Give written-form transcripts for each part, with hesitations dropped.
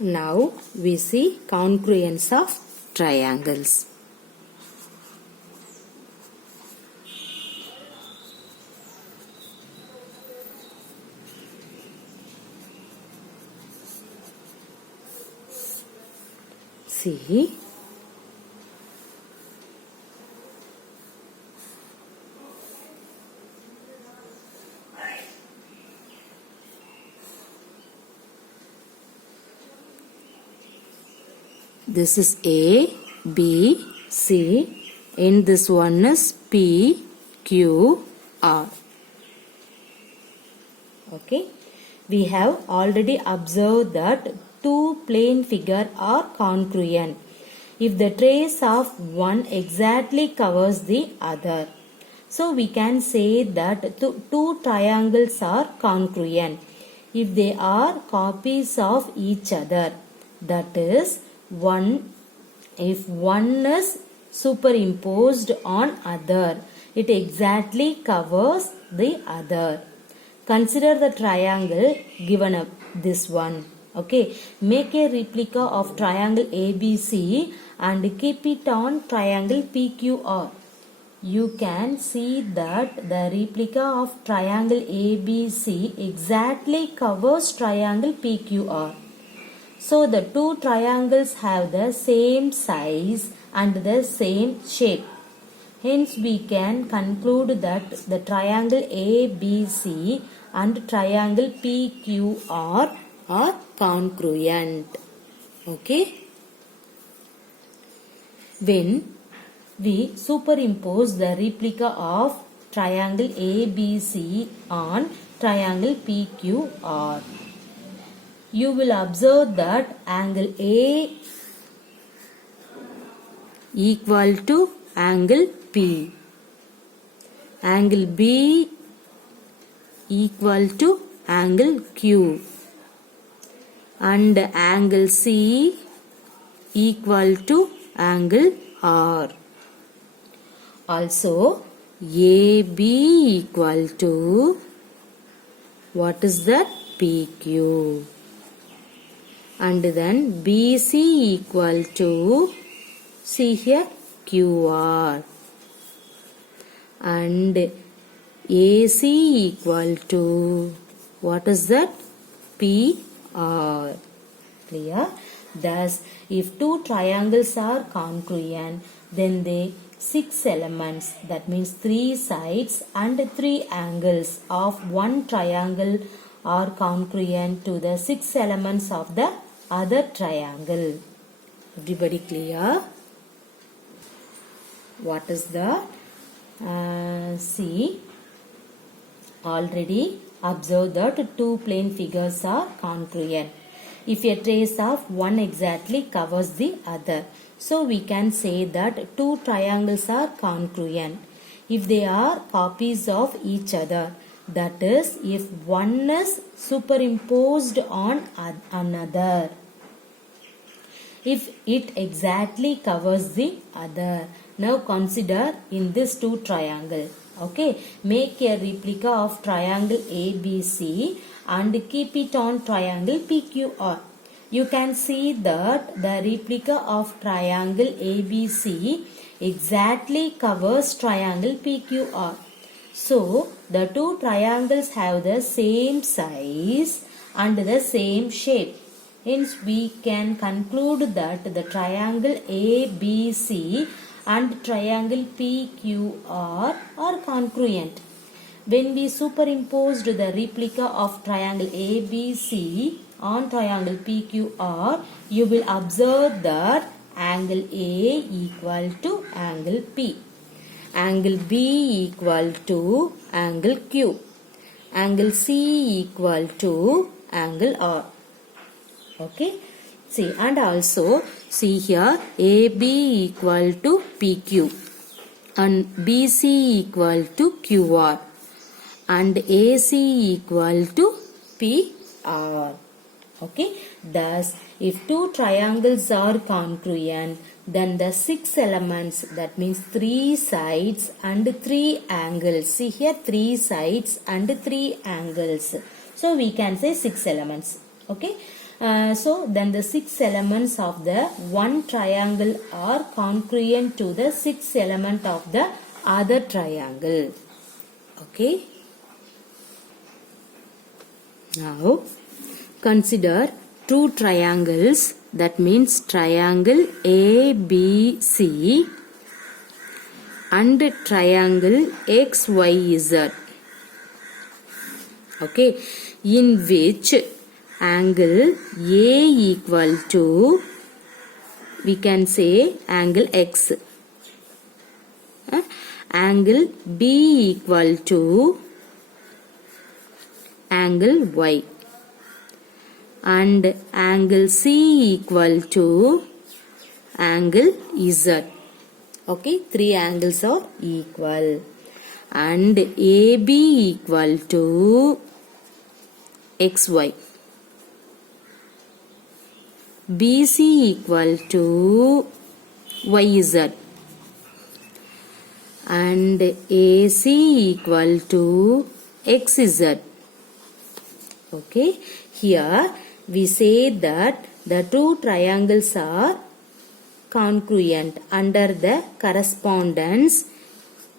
Now we see congruence of triangles. See, this is A, B, C, and this one is P, Q, R. Okay, we have already observed that two plane figures are congruent if the trace of one exactly covers the other. So we can say that two triangles are congruent if they are copies of each other. That is, if one is superimposed on other, it exactly covers the other. Consider the triangle given up, this one. Okay, make a replica of triangle ABC and keep it on triangle PQR. You can see that the replica of triangle ABC exactly covers triangle PQR. So the two triangles have the same size and the same shape. Hence we can conclude that the triangle ABC and triangle PQR are congruent. Okay. When we superimpose the replica of triangle ABC on triangle PQR, you will observe that angle A equal to angle P, angle B equal to angle Q, and angle C equal to angle R. Also, AB equal to, what is that? PQ. And then BC equal to, see here, QR. And AC equal to, what is that? PR. Clear? Thus, if two triangles are congruent, then they 6 elements, that means 3 sides and 3 angles of one triangle are congruent to the 6 elements of the other triangle. Everybody clear? What is that? See, already observe that two plane figures are congruent if a trace of one exactly covers the other. So we can say that two triangles are congruent if they are copies of each other. That is, if one is superimposed on another, if it exactly covers the other. Now consider in this two triangle. Okay, make a replica of triangle ABC and keep it on triangle PQR. You can see that the replica of triangle ABC exactly covers triangle PQR. So, the two triangles have the same size and the same shape. Hence, we can conclude that the triangle ABC and triangle PQR are congruent. When we superimposed the replica of triangle ABC on triangle PQR, you will observe that angle A equal to angle P, angle B equal to angle Q, angle C equal to angle R. Okay, see, and also see here AB equal to PQ and BC equal to QR and AC equal to PR. Okay, thus if two triangles are congruent, then the 6 elements, that means 3 sides and 3 angles. See here, 3 sides and 3 angles. So we can say 6 elements. Okay, So then the 6 elements of the one triangle are congruent to the 6 element of the other triangle. Okay. Now consider two triangles, that means triangle ABC and triangle XYZ. Okay, in which angle A equal to, we can say angle X, angle B equal to angle Y, and angle C equal to angle Z. Okay, three angles are equal, and AB equal to XY, BC equal to YZ, and AC equal to XZ. Okay, here we say that the two triangles are congruent under the correspondence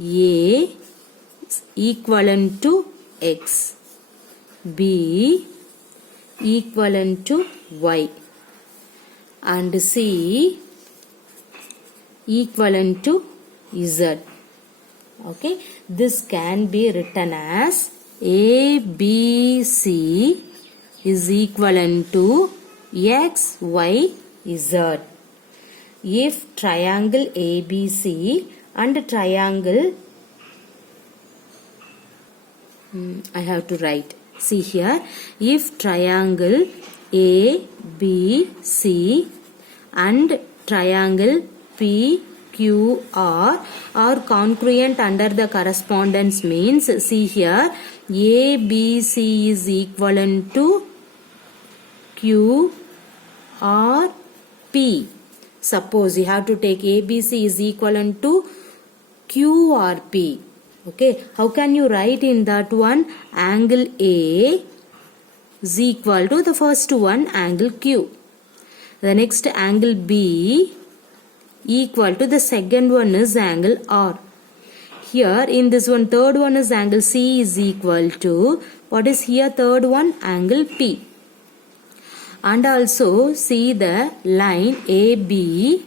A equivalent to X, B equivalent to Y, and C equivalent to Z. Okay, this can be written as ABC is equivalent to X, Y, Z. If triangle ABC and triangle, I have to write, see here, if triangle ABC and triangle PQR are congruent under the correspondence, means see here ABC is equivalent to QRP. Suppose you have to take ABC is equivalent to QRP. Okay, how can you write in that one? Angle A is equal to the first one, angle Q. The next angle B equal to the second one is angle R. Here in this one, third one is angle C is equal to, what is here third one? Angle P. And also see the line AB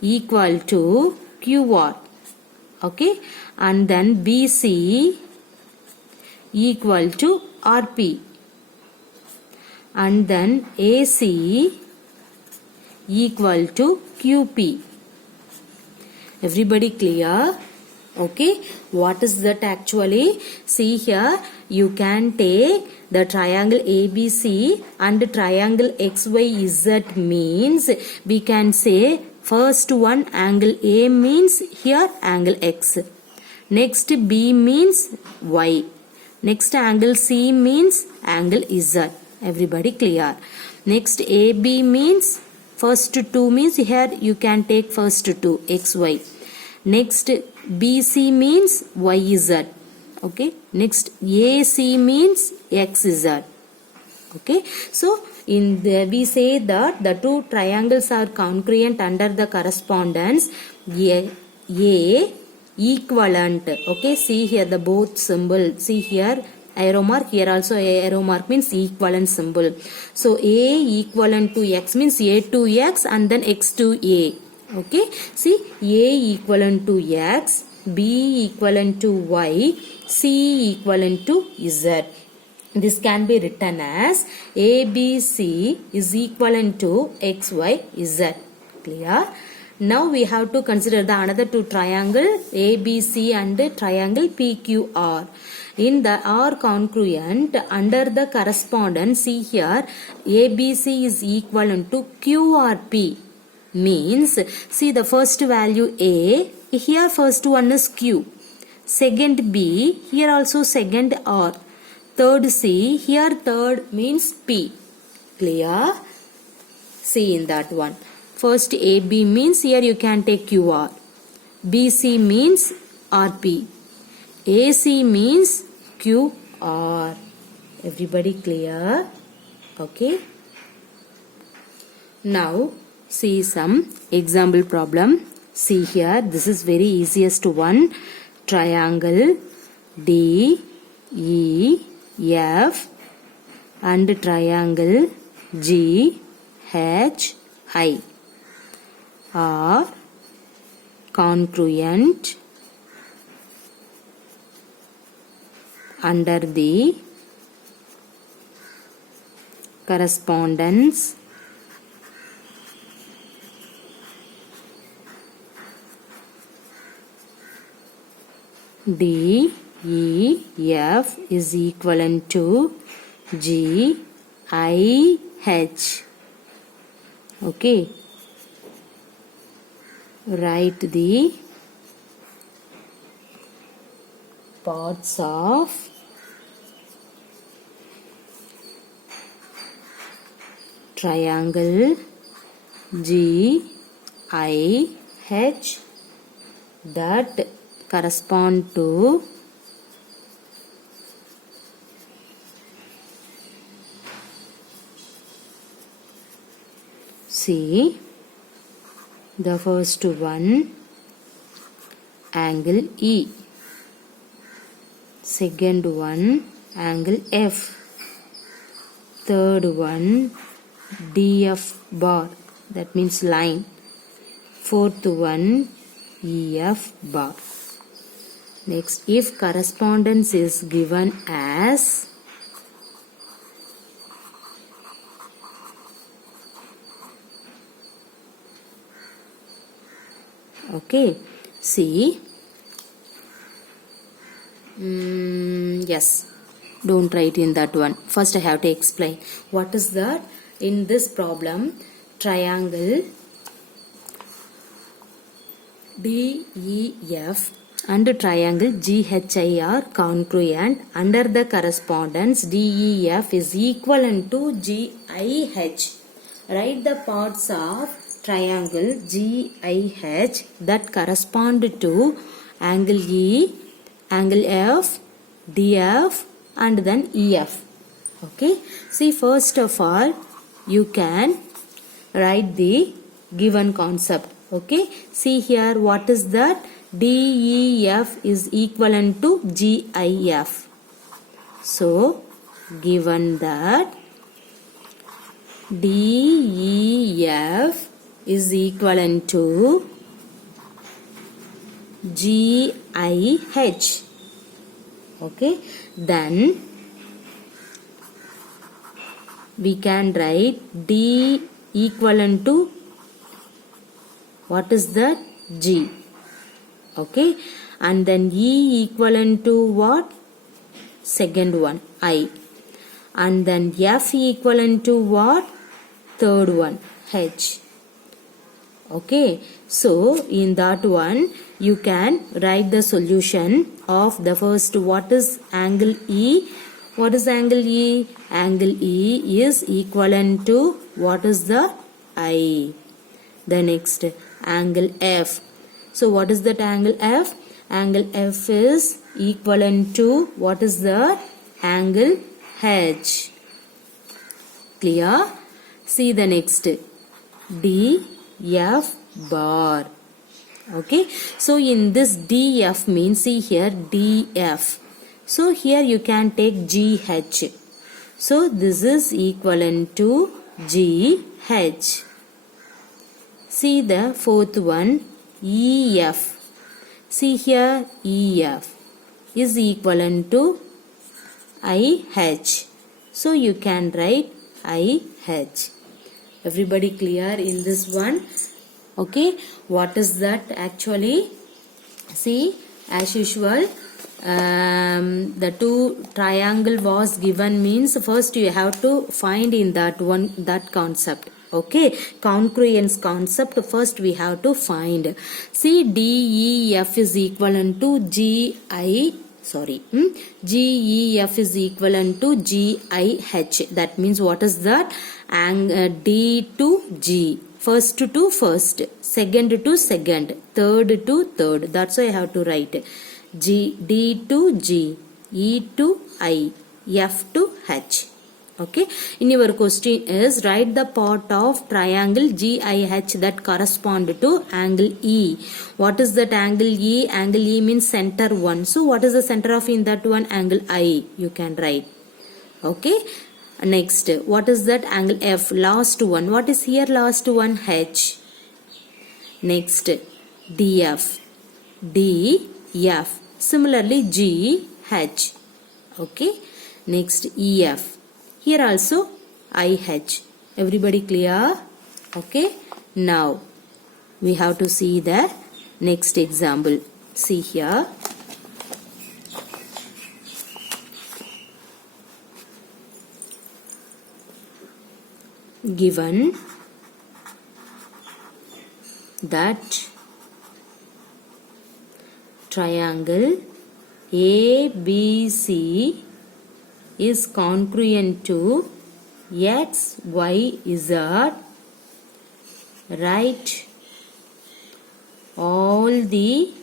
equal to QR. Okay, and then BC equal to RP, and then AC equal to QP. Everybody clear? Okay, what is that actually? See here, you can take the triangle ABC and triangle XYZ, means we can say first one angle A means here angle X, next B means Y, next angle C means angle Z. Everybody clear? Next AB means first two, means here you can take first two XY, next BC means YZ. Okay, next AC means XZ. Okay, so in the, we say that the two triangles are congruent under the correspondence A equivalent. Okay, see here the both symbol, see here arrow mark, here also arrow mark, means equivalent symbol. So A equivalent to X means A to X and then X to A. Okay, see A equivalent to X, B equivalent to Y, C equivalent to Z. This can be written as ABC is equivalent to XYZ. Clear? Now we have to consider the another two triangle ABC and triangle PQR. In the are congruent under the correspondence, see here ABC is equivalent to QRP. Means see the first value A, here first one is Q, second B, here also second R, third C, here third means P. Clear? See in that one. First AB means here you can take QR, BC means RP, AC means QR. Everybody clear? Okay. Now see some example problem. See here, this is very easiest one. Triangle D E F and triangle G H I are congruent under the correspondence D E F is equivalent to G I H. Okay. Write the parts of triangle G I H that correspond to see the first one angle E, second one angle F, third one DF bar, that means line, fourth one EF bar. Next, if correspondence is given as okay, see, yes, don't write in that one. First I have to explain what is that. In this problem, triangle DEF and triangle GHI are congruent under the correspondence DEF is equivalent to GIH. Write the parts of triangle GIH that correspond to angle E, angle F, DF and then EF. Okay. See, first of all, you can write the given concept. Okay. See here, what is that? DEF is equivalent to GIF. So, given that DEF is equivalent to GIH. Okay. Then we can write D equivalent to what is that? G. Okay. And then E equivalent to what? Second one, I. And then F equivalent to what? Third one, H. Okay. So, in that one, you can write the solution of the first, what is angle E? What is angle E? Angle E is equivalent to what is the I. The next angle F. So what is that angle F? Angle F is equivalent to what is the angle H. Clear? See the next D F bar. Okay. So in this DF means, see here DF. So here you can take GH. So this is equivalent to GH. See the fourth one, EF. See here EF is equivalent to IH. So you can write IH. Everybody clear in this one? Okay. What is that actually? See, as usual, the two triangle was given means first you have to find in that one, that concept. Okay, congruence concept first we have to find. See, DEF is equivalent to GEF is equivalent to GIH. That means what is that? D to G. First to first, second to second, third to third. That's why I have to write D to G, E to I, F to H. Okay, in your question is write the part of triangle GIH that correspond to angle E. What is that angle E? Angle E means center one. So what is the center of in that one? Angle I. You can write. Okay. Next, what is that? Angle F. Last one. What is here? Last one? H. Next, DF. DF. Similarly, GH. Okay. Next, EF. Here also IH. Everybody clear? Okay. Now we have to see the next example. See here. Given that triangle ABC is congruent to X, Y, Z, write all the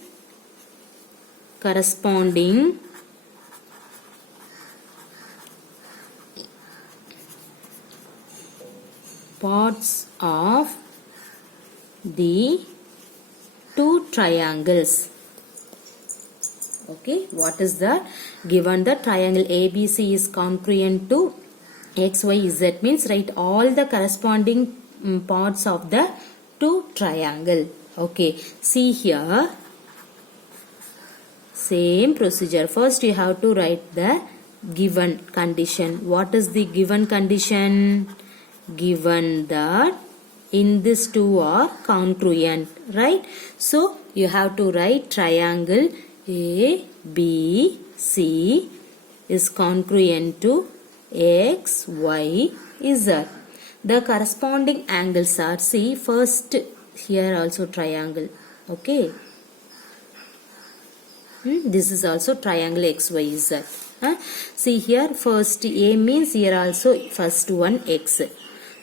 corresponding parts of the two triangles. Okay, what is that? Given the triangle ABC is congruent to XYZ means write all the corresponding parts of the two triangle. Okay, see here. Same procedure. First you have to write the given condition. What is the given condition? Given that in this two are congruent, right? So you have to write triangle ABC is congruent to X, Y, Z. The corresponding angles are, see first here also triangle. Okay. This is also triangle XYZ. See here first A means here also first one X.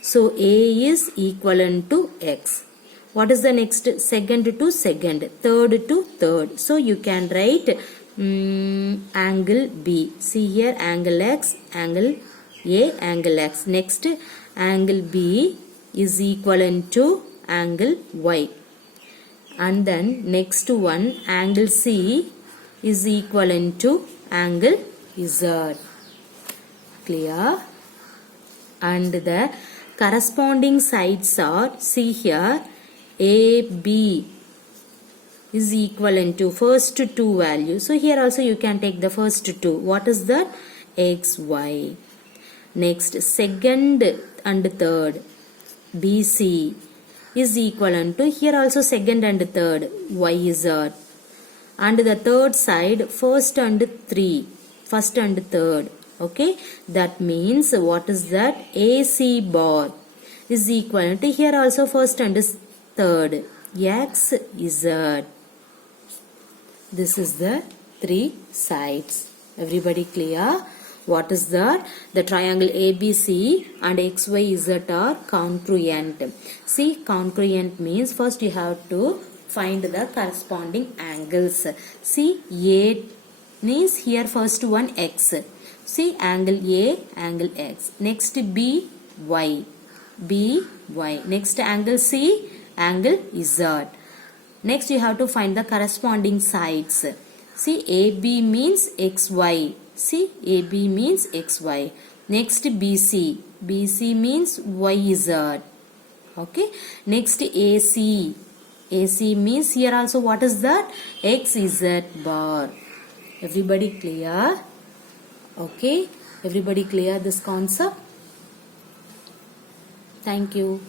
So A is equivalent to X. What is the next? Second to second, third to third. So you can write angle B. See here angle X, angle A, angle X. Next angle B is equivalent to angle Y. And then next one angle C is equivalent to angle Z. Clear? And the corresponding sides are, see here, AB is equivalent to first two values. So here also you can take the first two. What is that? X, Y. Next, second and third, BC is equivalent to, here also second and third, Y, Z. And the third side, first and three, first and third. Okay, that means what is that? AC bar is equivalent to, here also first and third, X, Z. This is the three sides. Everybody clear? What is that? The triangle ABC and XYZ are congruent. See, congruent means first you have to find the corresponding angles. See, A means here first one X. See, angle A, angle X. Next B, Y. B, Y. Next angle C, angle Z. Next you have to find the corresponding sides. See, AB means XY. See, AB means XY. Next BC. BC means YZ. Okay. Next AC. AC means here also what is that? XZ bar. Everybody clear? Okay. Everybody clear this concept? Thank you.